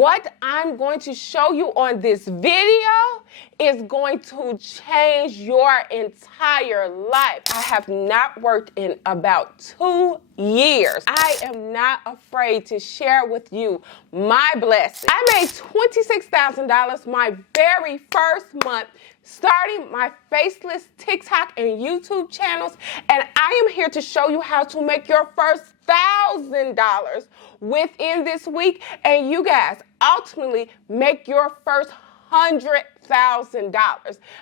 what I'm going to show you on this video is going to change your entire life. I have not worked in about 2 years. I am not afraid to share with you my blessing. I made $26,000 my very first month starting my faceless TikTok and YouTube channels, and I am here to show you how to make your first $1,000 within this week, and you guys ultimately make your first $100,000.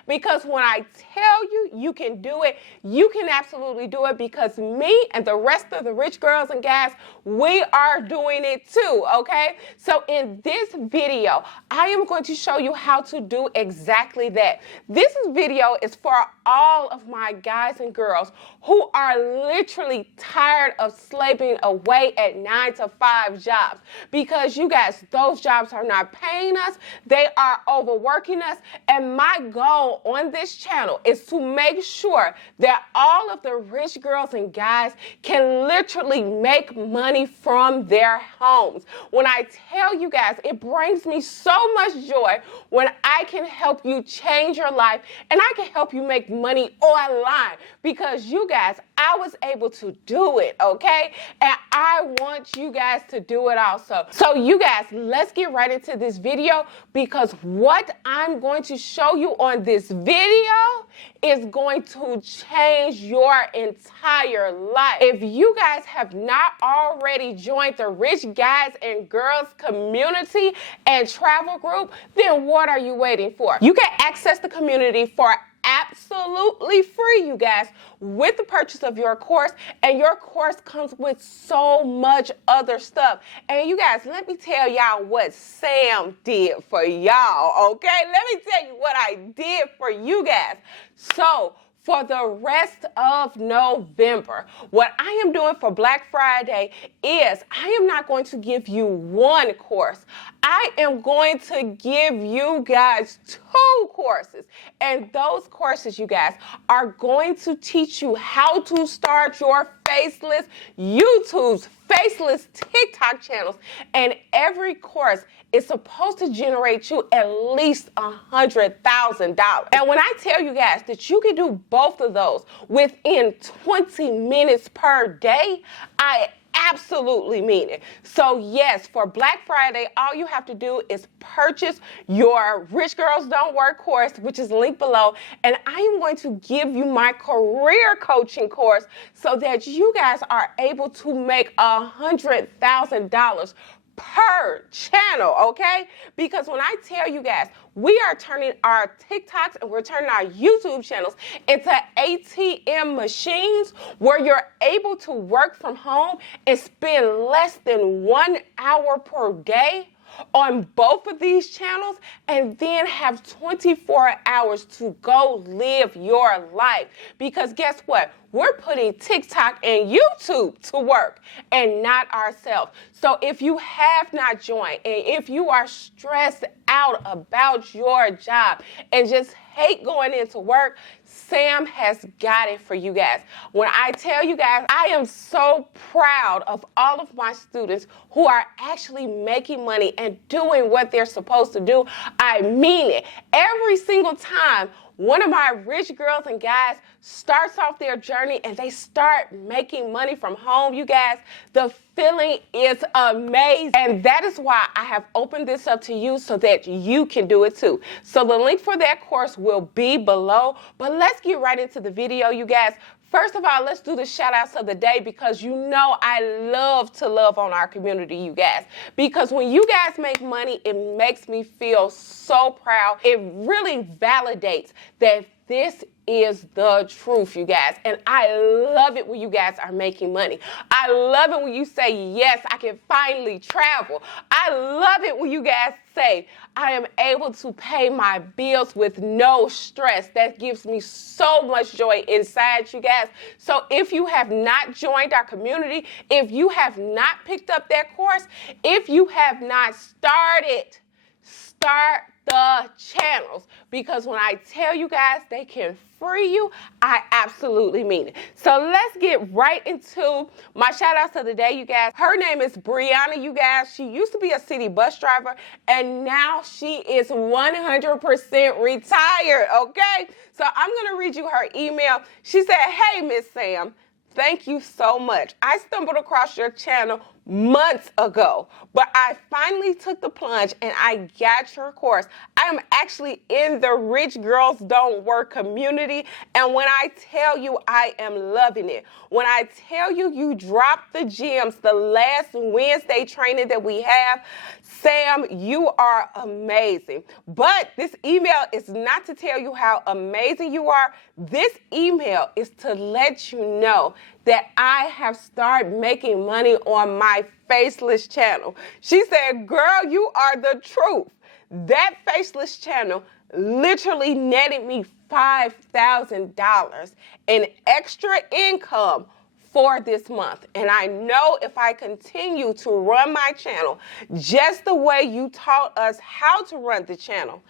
Because when I tell you you can do it, you can absolutely do it, because me and the rest of the rich girls and guys, we are doing it too, okay? So in this video, I am going to show you how to do exactly that. This video is for all of my guys and girls who are literally tired of slaving away at 9-to-5 jobs, because you guys, those jobs are not paying us, they are overworking us, and my goal on this channel is to make sure that all of the rich girls and guys can literally make money from their homes. When I tell you guys, it brings me so much joy when I can help you change your life and I can help you make money online, because you guys, I was able to do it, okay? And I want you guys to do it also. So you guys, let's get right into this video, because what I'm going to show you on this video is going to change your entire life. If you guys have not already joined the Rich Guys and Girls community and travel group, then what are you waiting for? You can access the community for absolutely free, you guys, with the purchase of your course, and your course comes with so much other stuff. And you guys, let me tell y'all what Sam did for y'all, okay? Let me tell you what I did for you guys. So for the rest of November, what I am doing for Black Friday is I am not going to give you one course. I am going to give you guys 2 courses. And those courses, you guys, are going to teach you how to start your faceless YouTubes, faceless TikTok channels. And every course is supposed to generate you at least $100,000. And when I tell you guys that you can do both of those within 20 minutes per day, I absolutely mean it. So yes, for Black Friday, all you have to do is purchase your Rich Girls Don't Work course, which is linked below, and I am going to give you my career coaching course so that you guys are able to make $100,000 per channel, okay? Because when I tell you guys, we are turning our TikToks and we're turning our YouTube channels into ATM machines where you're able to work from home and spend less than 1 hour per day on both of these channels, and then have 24 hours to go live your life. Because guess what? We're putting TikTok and YouTube to work and not ourselves. So if you have not joined, and if you are stressed out about your job and just hate going into work, Sam has got it for you guys. When I tell you guys, I am so proud of all of my students who are actually making money and doing what they're supposed to do. I mean it. Every single time one of my rich girls and guys starts off their journey and they start making money from home, you guys, the feeling is amazing. And that is why I have opened this up to you so that you can do it too. So the link for that course will be below. But let's get right into the video, you guys. First of all, let's do the shout outs of the day, because you know I love to love on our community, you guys. Because when you guys make money, it makes me feel so proud. It really validates that this is the truth, you guys. And I love it when you guys are making money. I love it when you say, yes, I can finally travel. I love it when you guys say, I am able to pay my bills with no stress. That gives me so much joy inside, you guys. So if you have not joined our community, if you have not picked up that course, if you have not started start the channels, because when I tell you guys they can free you, I absolutely mean it. So let's get right into my shout outs of the day, you guys. Her name is Brianna, you guys. She used to be a city bus driver and now she is 100% retired, okay? So I'm gonna read you her email. She said, "Hey, Miss Sam, thank you so much. I stumbled across your channel months ago, but I finally took the plunge and I got your course. I am actually in the Rich Girls Don't Work community, and when I tell you I am loving it, when I tell you you dropped the gems the last Wednesday training that we have, Sam, you are amazing." But this email is not to tell you how amazing you are. This email is to let you know that I have started making money on my Faceless channel. She said, "Girl, you are the truth. That Faceless channel literally netted me $5,000 in extra income for this month. And I know if I continue to run my channel just the way you taught us how to run the channel,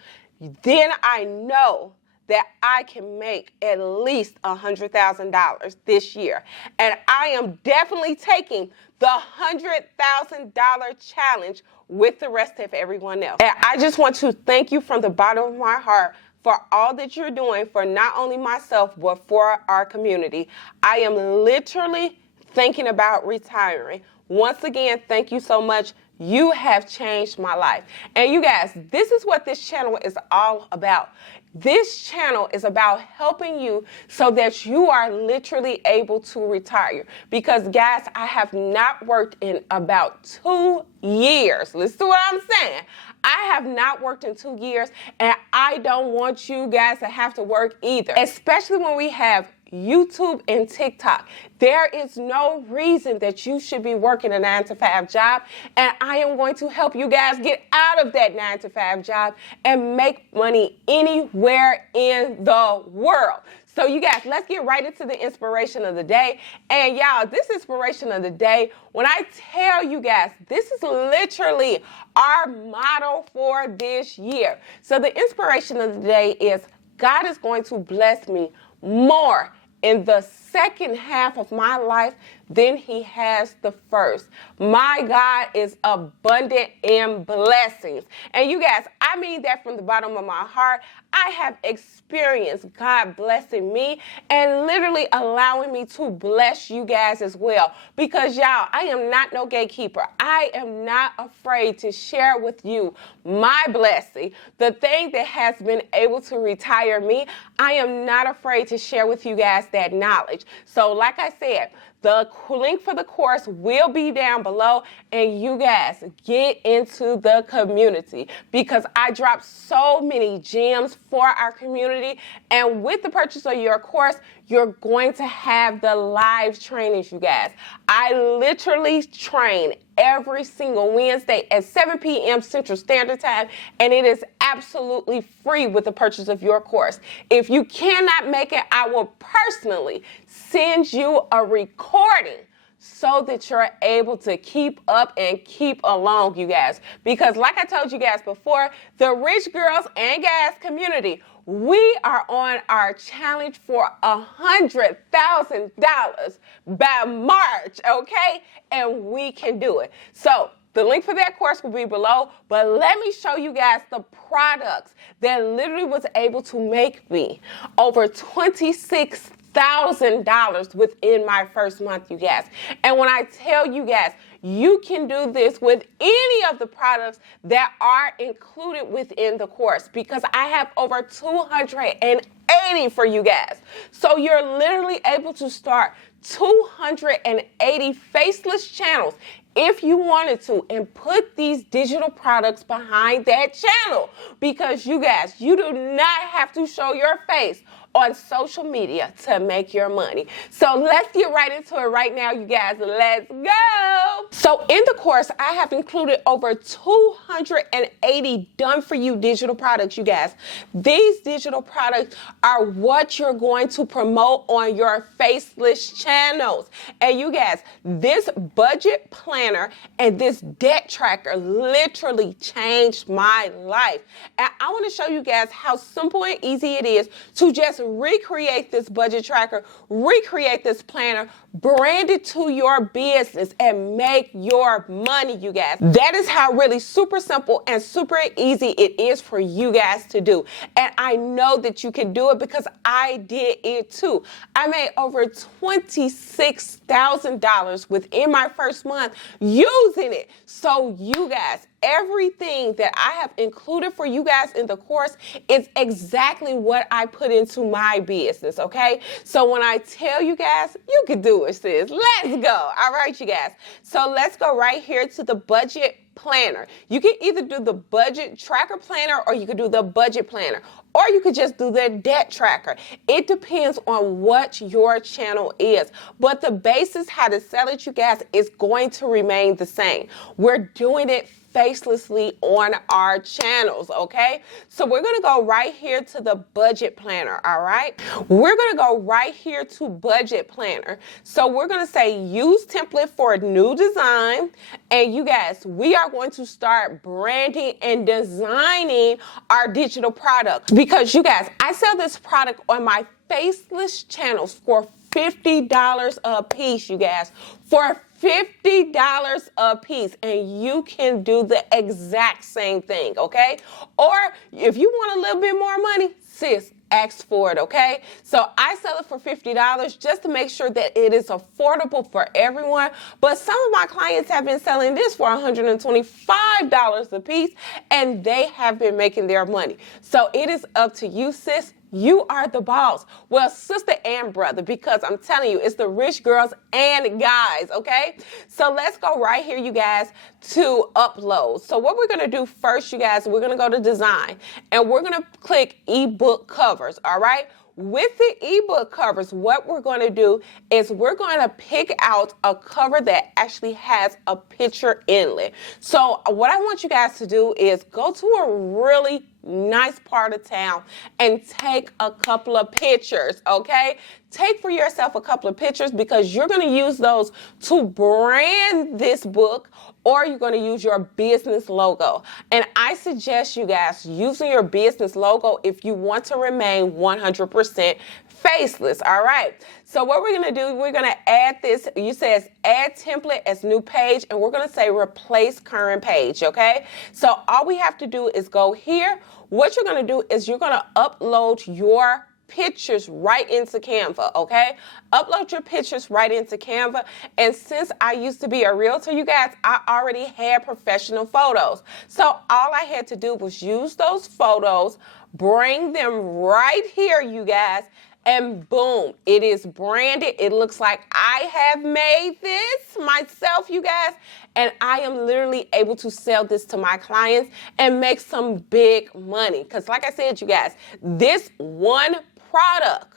then I know that I can make at least $100,000 this year. And I am definitely taking the $100,000 challenge with the rest of everyone else. And I just want to thank you from the bottom of my heart for all that you're doing for not only myself, but for our community. I am literally thinking about retiring. Once again, thank you so much. You have changed my life. And you guys, this is what this channel is all about. This channel is about helping you so that you are literally able to retire. Because guys, I have not worked in about 2 years. Listen to what I'm saying. I have not worked in 2 years, and I don't want you guys to have to work either, especially when we have YouTube and TikTok. There is no reason that you should be working a 9-to-5 job, and I am going to help you guys get out of that 9-to-5 job and make money anywhere in the world. So you guys, let's get right into the inspiration of the day. And y'all, this inspiration of the day, when I tell you guys, this is literally our motto for this year. So the inspiration of the day is God is going to bless me more in the second half of my life than he has the first. My God is abundant in blessings. And you guys, I mean that from the bottom of my heart. I have experienced God blessing me and literally allowing me to bless you guys as well. Because y'all, I am not no gatekeeper. I am not afraid to share with you my blessing, the thing that has been able to retire me. I am not afraid to share with you guys that knowledge. So like I said, the link for the course will be down below, and you guys get into the community because I dropped so many gems for our community. And with the purchase of your course, you're going to have the live trainings, you guys. I literally train every single Wednesday at 7 p.m. Central Standard Time, and it is absolutely free with the purchase of your course. If you cannot make it, I will personally send you a recording so that you're able to keep up and keep along, you guys. Because like I told you guys before, the Rich Girls and Guys community, we are on our challenge for $100,000 by March, okay? And we can do it. So the link for that course will be below, but let me show you guys the products that literally was able to make me over $26,000 within my first month, you guys. And when I tell you guys, you can do this with any of the products that are included within the course, because I have over 280 for you guys. So you're literally able to start 280 faceless channels if you wanted to, and put these digital products behind that channel, because you guys, you do not have to show your face on social media to make your money. So let's get right into it right now, you guys. Let's go. So in the course, I have included over 280 done-for-you digital products, you guys. These digital products are what you're going to promote on your faceless channels. And you guys, this budget planner and this debt tracker literally changed my life. And I want to show you guys how simple and easy it is to just recreate this budget tracker, recreate this planner, brand it to your business, and make your money, you guys. That is how really super simple and super easy it is for you guys to do. And I know that you can do it because I did it too. I made over $26,000 within my first month using it. So you guys, everything that I have included for you guys in the course is exactly what I put into my business, okay? So when I tell you guys, you can do it, sis. Let's go. All right, you guys. So let's go right here to the budget planner. You can either do the budget tracker planner or you could do the budget planner. Or you could just do the debt tracker. It depends on what your channel is. But the basis, how to sell it, you guys, is going to remain the same. We're doing it facelessly on our channels, okay? So we're gonna go right here to the budget planner, all right? We're gonna go right here to budget planner. So we're gonna say use template for a new design. And you guys, we are going to start branding and designing our digital products. Because you guys, I sell this product on my faceless channels for $50 a piece, you guys. For $50 a piece, and you can do the exact same thing, okay? Or if you want a little bit more money, sis, ask for it, okay? So I sell it for $50 just to make sure that it is affordable for everyone. But some of my clients have been selling this for $125 a piece, and they have been making their money. So it is up to you, sis. You are the boss. Well, sister and brother, because I'm telling you, it's the rich girls and guys, okay? So let's go right here, you guys, to upload. So what we're going to do first, you guys, we're going to go to design, and we're going to click ebook covers, all right? With the ebook covers, what we're going to do is we're going to pick out a cover that actually has a picture inlet. So what I want you guys to do is go to a really nice part of town and take a couple of pictures, okay? Take for yourself a couple of pictures because you're going to use those to brand this book, or you're going to use your business logo. And I suggest you guys using your business logo if you want to remain 100% faceless, all right? So what we're going to do, we're going to add this. You says add template as new page, and we're going to say replace current page, okay? So all we have to do is go here. What you're going to do is you're going to upload your pictures right into Canva, okay? Upload your pictures right into Canva. And since I used to be a realtor, you guys, I already had professional photos. So all I had to do was use those photos, bring them right here, you guys, and boom, it is branded. It looks like I have made this myself, you guys, and I am literally able to sell this to my clients and make some big money. Because like I said, you guys, this one product,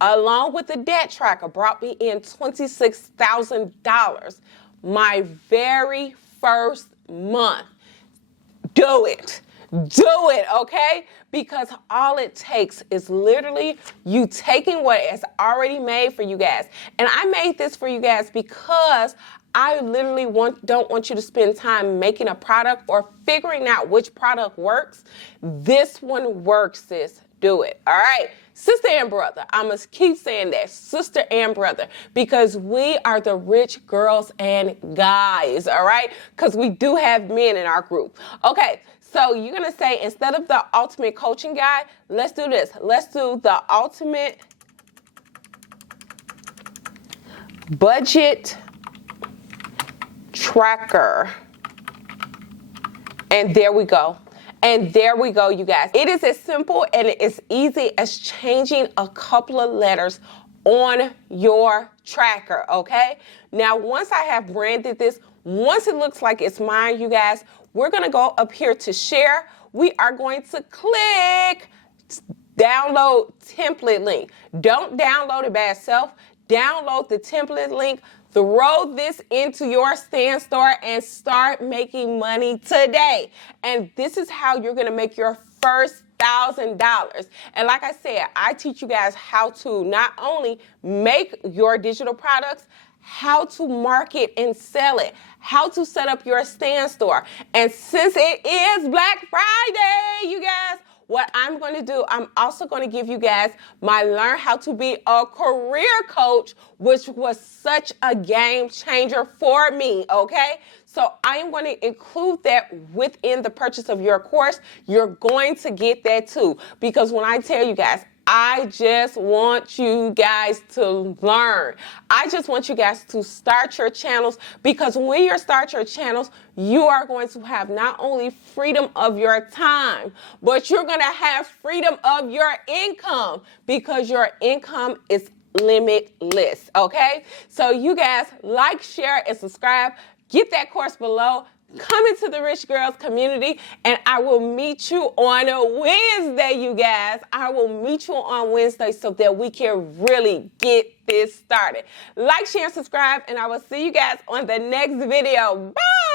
along with the debt tracker, brought me in $26,000 my very first month. Do it. Do it, okay? Because all it takes is literally you taking what is already made for you guys. And I made this for you guys because I literally don't want you to spend time making a product or figuring out which product works. This one works, sis. Do it, all right? Sister and brother, I must keep saying that, sister and brother, because we are the rich girls and guys, all right? Because we do have men in our group. Okay, so you're going to say, instead of the ultimate coaching guide, let's do this. Let's do the ultimate budget tracker. And there we go. And there we go, you guys. It is as simple and as easy as changing a couple of letters on your tracker, okay? Now, once I have branded this, once it looks like it's mine, you guys, we're gonna go up here to share. We are going to click download template link. Don't download it by itself. Download the template link. Throw this into your Stan Store and start making money today. And this is how you're going to make your first $1,000. And like I said, I teach you guys how to not only make your digital products, how to market and sell it, how to set up your Stan Store. And since it is Black Friday, you guys, what I'm going to do, I'm also going to give you guys my Learn How to Be a Career Coach, which was such a game changer for me, okay? So I am going to include that within the purchase of your course. You're going to get that too, because when I tell you guys, I just want you guys to learn. I just want you guys to start your channels, because when you start your channels, you are going to have not only freedom of your time, but you're going to have freedom of your income, because your income is limitless, okay? So you guys like, share, and subscribe. Get that course below. Come into the Rich Girls community, and I will meet you on a Wednesday, you guys. I will meet you on Wednesday so that we can really get this started. Like, share, and subscribe, and I will see you guys on the next video. Bye!